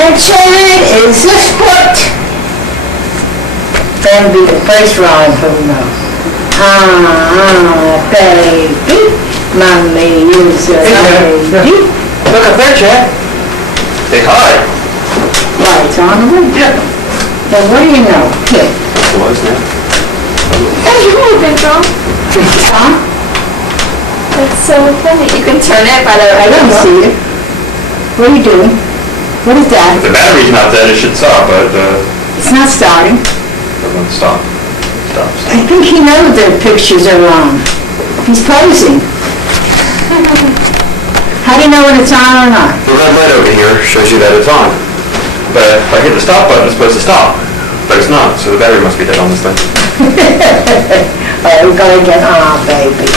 And chariot is the foot. That'll be the first rhyme for the note. Baby, mommy is a baby. Look up there, Chad. Say hi. Lights on the window. Yeah. Then what do you know? Here. It was now. Oh, you have been wrong. Huh? That's so funny. You can turn it by the way. I don't see it. What are you doing? What is that? If the battery's not dead, it should stop, but It's not starting. it won't stop. Stops. I think he knows the pictures are wrong. He's posing. How do you know when it's on or not? The red light over here shows you that it's on. But if I hit the stop button, it's supposed to stop. But it's not, so the battery must be dead on this thing. Oh, we're gonna get on, baby.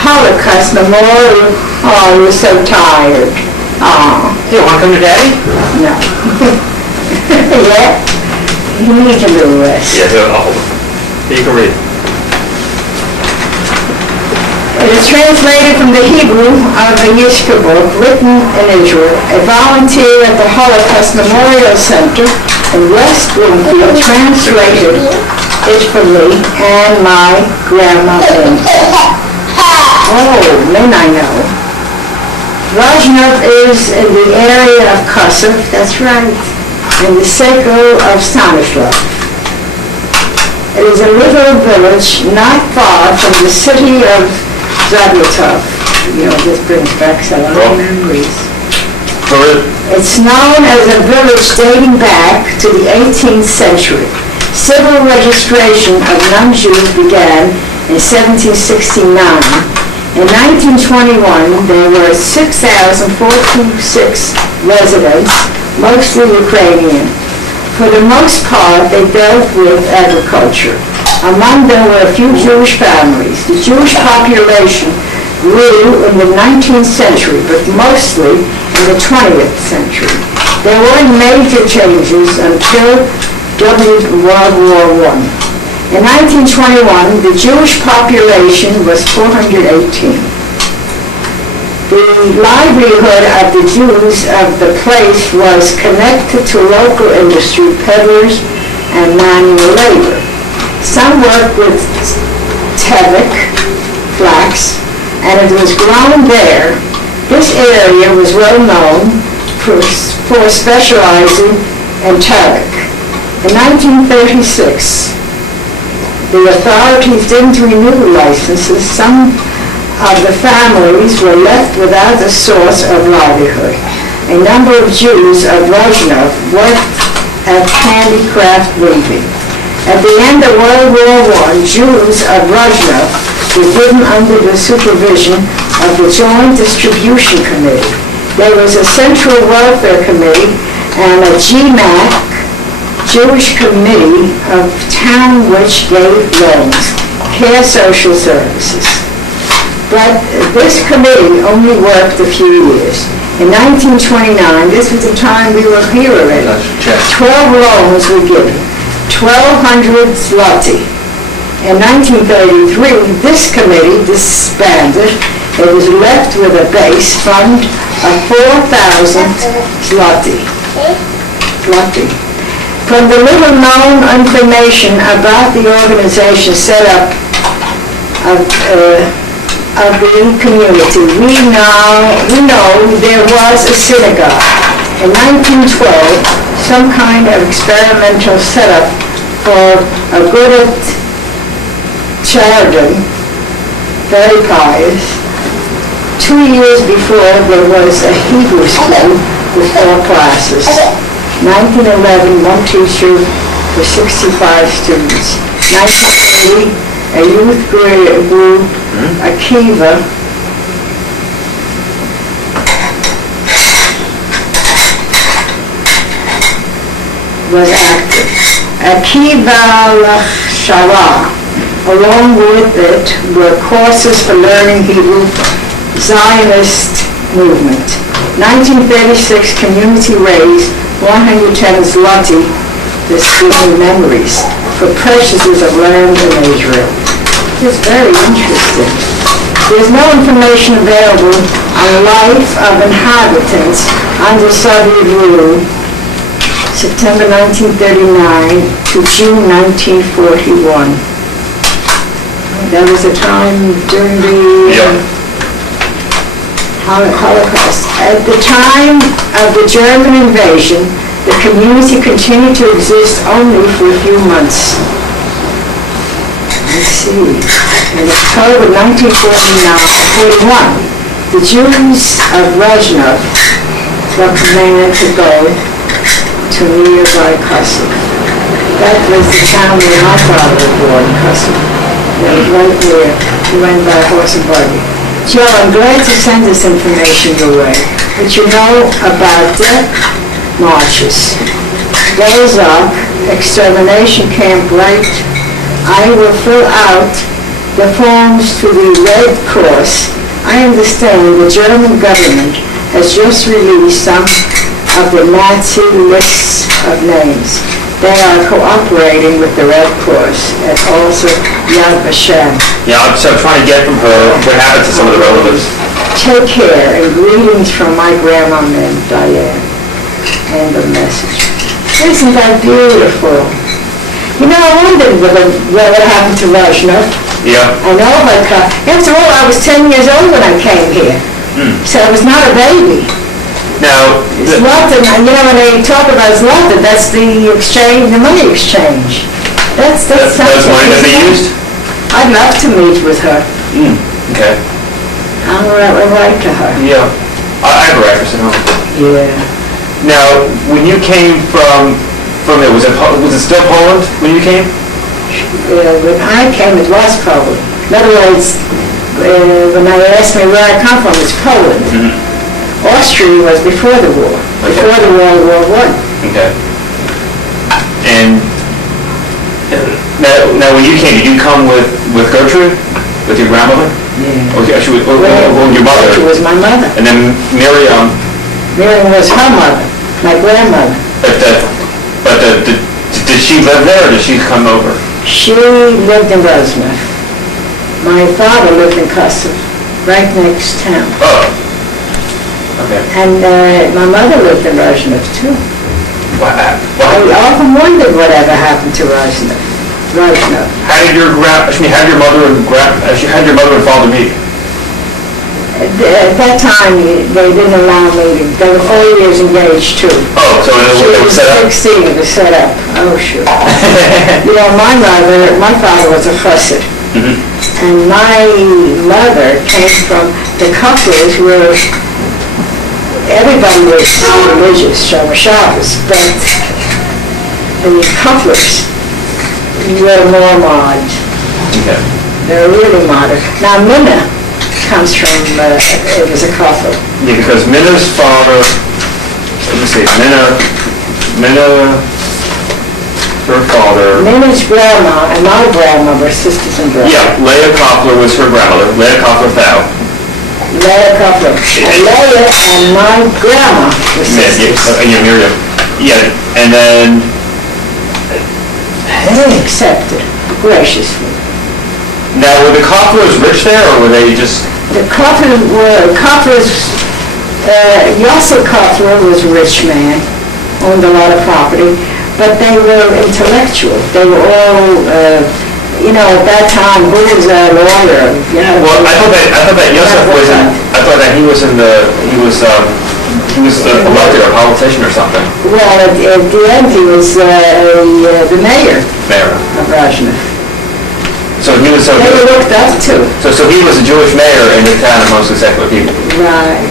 Holocaust Memorial. Oh, you're so tired. Oh, You want to come to Daddy? no. Yeah? You need a little rest. Yeah, I'll hold it. Here, you can read. It is translated from the Hebrew of a Yishka book written in Israel. A volunteer at the Holocaust Memorial Center in West Bloomfield translated it for me and my grandma Lynn. Oh, Lynn I know. Rajnov is in the area of Kosov, that's right, in the circle of Stanislav. It is a little village not far from the city of Zablatov. You know, this brings back some of my memories. It's known as a village dating back to the 18th century. Civil registration of non-Jews began in 1769. In 1921, there were 6,426 residents, mostly Ukrainian. For the most part, they dealt with agriculture. Among them were a few Jewish families. The Jewish population grew in the 19th century, but mostly in the 20th century. There weren't major changes until World War I. In 1921, the Jewish population was 418. The livelihood of the Jews of the place was connected to local industry, peddlers, and manual labor. Some worked with tevic, flax, and it was grown there. This area was well known for specializing in tevic. In 1936, the authorities didn't renew licenses. Some of the families were left without a source of livelihood. A number of Jews of Rojnov worked at handicraft weaving. At the end of World War I, Jews of Rojnov were given under the supervision of the Joint Distribution Committee. There was a Central Welfare Committee and a GMAC, Jewish Committee of Town, which gave loans, care social services. But this committee only worked a few years. In 1929, this was the time we were here already, 12 loans were given, 1,200 zloty. In 1933, this committee disbanded. It was left with a base fund of 4,000 zloty. From the little known information about the organization set up of the community, we know there was a synagogue. In 1912, some kind of experimental setup for a good Chardon, very pious. 2 years before, there was a Hebrew school with 4 classes. 1911, one teacher for 65 students. 1980, a youth group, Akiva, was active. Akiva Shara. Along with it were courses for learning Hebrew, Zionist movement. 1936, community raised 110 zloty, this giving memories, for purchases of land in Israel. It's very interesting. There's no information available on life of inhabitants under Soviet rule September 1939 to June 1941. That was a time during the Holocaust. At the time of the German invasion, the community continued to exist only for a few months. Let's see. In October 1941, the Jews of Rozhnov were commanded to go to nearby Kosovo. That was the town where my father was born, Kosovo. That was right there. He went by horse and buggy. Joe, I'm glad to send this information your way. But you know about death marches. Belzak, extermination camp, right? I will fill out the forms to the Red Cross. I understand the German government has just released some of the Nazi lists of names. They are cooperating with the Red Cross and also Yad Vashem. Yeah, I'm trying to get from her what happened to some of the relatives. Take care and greetings from my grandma named Diane. End of message. Isn't that beautiful? You know, I wondered what happened to Rozhnov. Yeah. I know, but after all, I was 10 years old when I came here. So I was not a baby. Now, Zlotin, you know, when they talk about Zlotin, that's the exchange, the money exchange. That's that's money that they used? I'd love to meet with her. Okay. I'll write to her. Yeah. I have a reference at home. Yeah. Now, when you came from it, was it still Poland when you came? When I came, it was Poland. In other words, when they asked me where I come from, it's Poland. Austria was before the war, before the World War I. Okay. And now when you came, did you come with Gertrude, with your grandmother? Yeah. Or actually, your mother? Gertrude was my mother. And then Miriam. Miriam was her mother, my grandmother. But did she live there, or did she come over? She lived in Rozhnov. My father lived in Kosovo, right next town. Oh. Okay. And my mother lived in Rozhnov too. I often wondered whatever happened to Rozhnov. How did your mother and father meet? At that time, they didn't allow me to. They were 4 years engaged too. Oh, so it was set up? 16, it was set up. Oh, sure. You know, my father was a chassid. And my mother came from the couplers where everybody was religious, Shabbos, but the couplers were more modern. Okay. They were really modern. Now, Minna comes from, it was a couple. Yeah, because Minna's father, let me see, Minna, her father. Minna's grandma and my grandma were sisters and brothers. Yeah, Leah Koffler was her grandmother, Leah Koffler Thou. Leah Koppler. Leah and my grandma were sisters. Yeah, Miriam. Yeah, and then... They accepted graciously. Now, were the Kofflers rich there, or were they just... The Kofflers, Yosef Koffler was a rich man, owned a lot of property, but they were intellectual. They were all, at that time, who was a lawyer? Well, I thought that Yosef was he was elected a politician or something. Well, at the end, he was the mayor of Rozhnov. So he was... They were looked up to. So he was a Jewish mayor in a town of mostly secular people. Right.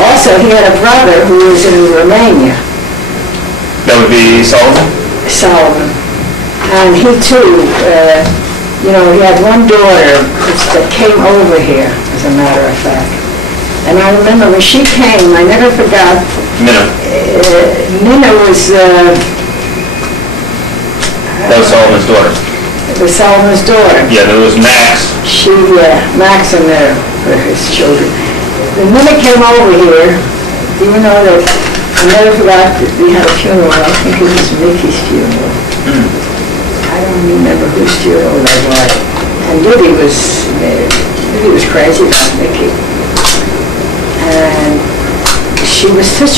Also, he had a brother who was in Romania. That would be Solomon? Solomon. And he too, he had one daughter that came over here, as a matter of fact. And I remember when she came, I never forgot. Minna. Minna was... that was Solomon's daughter. It was Solomon's daughter. Yeah, there was Max. Max and his children. When Minna came over here, do you know that I never forgot that we had a funeral. I think it was Mickey's funeral. I don't remember whose funeral that was. And Libby was crazy about Mickey. And she was such a